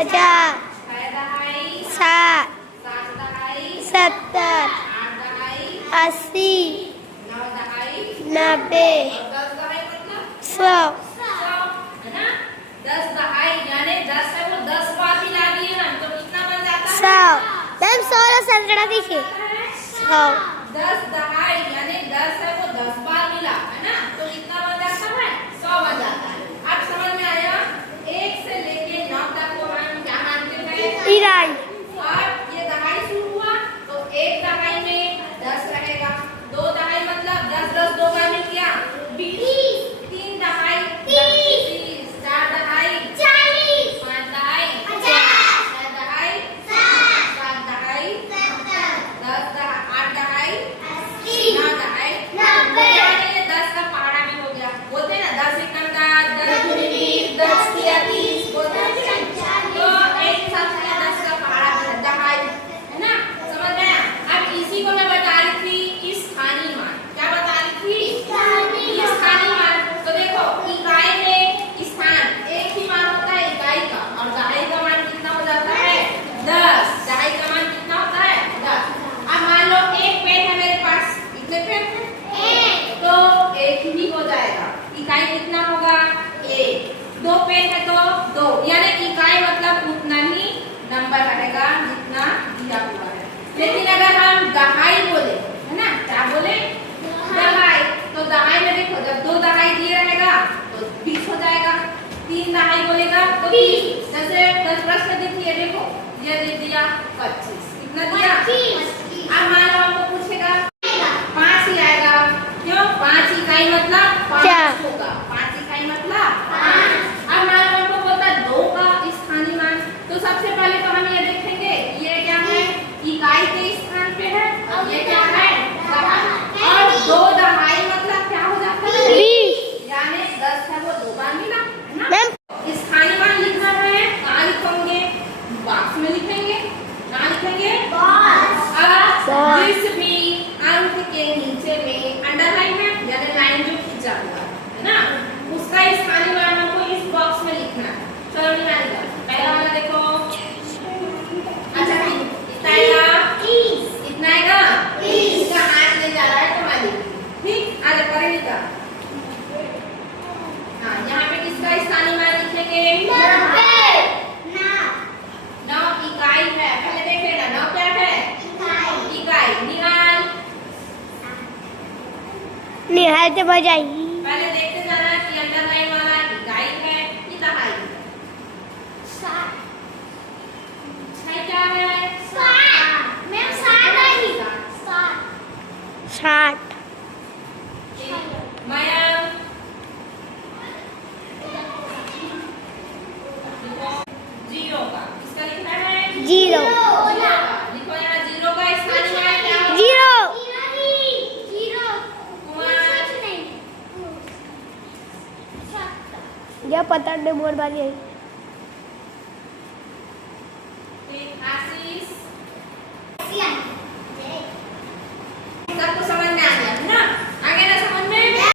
50 60 70 80 90 100 10 दहाई यानी 10 है वो 10 बार मिला दिए ना तो कितना बन जाता है 100 मैम 100 सत्रह दीजिए 100 10 दहाई यानी 10 है वो 10 बार मिला है ना तो कितना बन जाता है 100 बन जाता है। अब समझ में आया 1 से लेके 9 तक को हम क्या मानते हैं इराई। और ये दहाई शुरू हुआ तो एक दहाई में 10 रहेगा, दो दहाई मतलब 10 10 दो बार मिल गया 20, तीन दहाई 30, चार दहाई 40, पांच दहाई 50, छह दहाई 60, सात दहाई 70, 10 आठ दहाई 80, 9 दहाई 90। ये 10 का पहाड़ा में हो गया, बोलते हैं ना 10 एकम का 10 दूनी 20, 10 तिया 30 बोलते हैं तो एक हिसाब से 10 का पहाड़ा में दहाई है ना। समझ गया। अब इसी को मैं बता रही थी स्थानीय मान। क्या बता रही थी स्थानीय मान। तो देखो इकाई में स्थान एक ही मान होता है इकाई का और दहाई का मान कितना हो जाता है 10। दहाई का मान कितना होता है 10। अब मान लो एक पेन है मेरे पास, कितने पेन है एक, तो एक ही हो जाएगा। इकाई कितना होगा 1, दो पेन है तो 2 यानी इकाई मतलब उतना ही नंबर रहेगा जितना दिया हुआ है। लेकिन अगर हम दहाई बोले है ना, क्या बोले दहाई, तो दहाई में देखो जब 2 दहाई दिए रहेगा तो 20 हो जाएगा, 3 दहाई बोलेगा तो 20। जैसे प्रश्न देखिए देखो ये दे दिया 25, कितना दिया 25। अब मान लो हमको पूछेगा 5 ही आएगा, क्यों 5 इकाई मतलब 5 होगा, 5 इकाई मतलब 5। अब मान लो हमको बोलता 2 का स्थानीय मान, तो सबसे पहले तो हम ये देखेंगे ये क्या है इकाई के स्थान पे है और ये क्या है दहाई, और 2 दहाई मतलब क्या हो जाता है 20 यानी 10 है वो 2 बार मिला है ना। स्थानीय मान लिखना है कहाँ लिखेंगे बॉक्स में लिखेंगे, कहाँ लिखेंगे जिस भी अंक के नीचे में अंडरलाइन है यानी लाइन जो खींचा हुआ है ना उसका स्थानीय मान हमको इस बॉक्स में लिखना है। चलो निकालिए पहला वाला देखो, अच्छा कितना आएगा 30, कितना आएगा 30। इसका हाथ ले जा रहा है तुम्हारी, ठीक आगे पढ़ेगी का हाँ यहाँ पे किसका स्थानीय मान लिखेंगे 9 इकाई है। पहले देख लेना 9 क्या है इकाई। निहाल से बजाई पहले देखते जाना कि अंडरलाइन वाला इकाई है कि दहाई। 6 क्या है 60 मैम 60 नहीं 60 मैम 0 का किसका लिखना है 0 लिखो यहाँ 0 का स्थानीय मान क्या होगा 0 यह पता नहीं मोर बारी है।